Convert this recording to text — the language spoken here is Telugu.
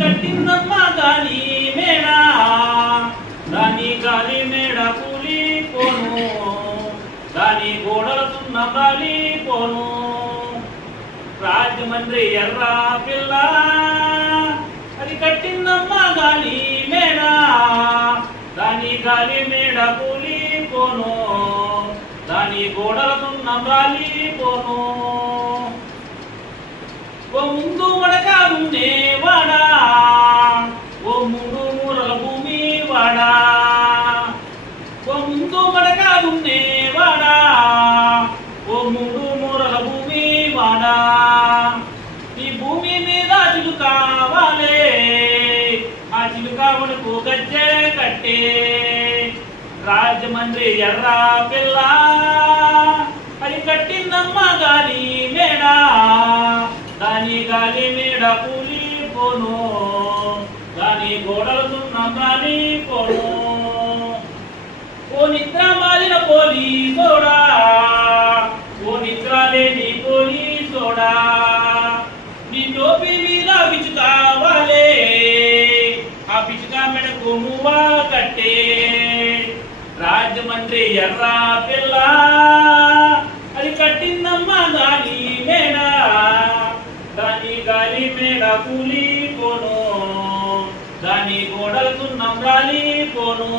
కట్టిందమ్మా గాలి మేడ, దాని గాలి మేడ కూలిపోను, దాని గోడలకున్న బాలిపోను. రాజమండ్రి ఎర్ర పిల్ల అది కట్టిందమ్మా గాలి మేడ, దాని గాలి మేడ కూలిపోను, దాని గోడలకున్న బాలిపోను. ఓ ముందు వడకాదుండే వాడా, ఓ మూడు మూరల భూమి వాడా, ఓ ముందు వడకాదుండే వాడా, ఓ మూడు మూరల భూమి వాడా. ఈ భూమి మీద చిలుక కావాలే, ఆ చిలుక మనకు గజ్జె కట్టే. రాజమండ్రి ఎర్ర పిల్ల అది కట్టిందమ్మా గాలి మేడ, దాని గాలి మేడ కూలిపోను, దాని గోడలకున్న బాలిపోను. ఓ నిద్ర మాలిన పోలీసోడా, ఓ నిద్ర లేని పోలీసోడా, నీ టోపీ మీద పిచ్చు కావాలే, ఆ పిచ్చుక మెడకు మువ్వా కట్టే. రాజమండ్రి ఎర్ర పిల్ల అది కట్టిందమ్మా గాలి మేడ, దాని గాలి మేడ కూలిపోను, దాని గోడలకున్న బాలిపోను.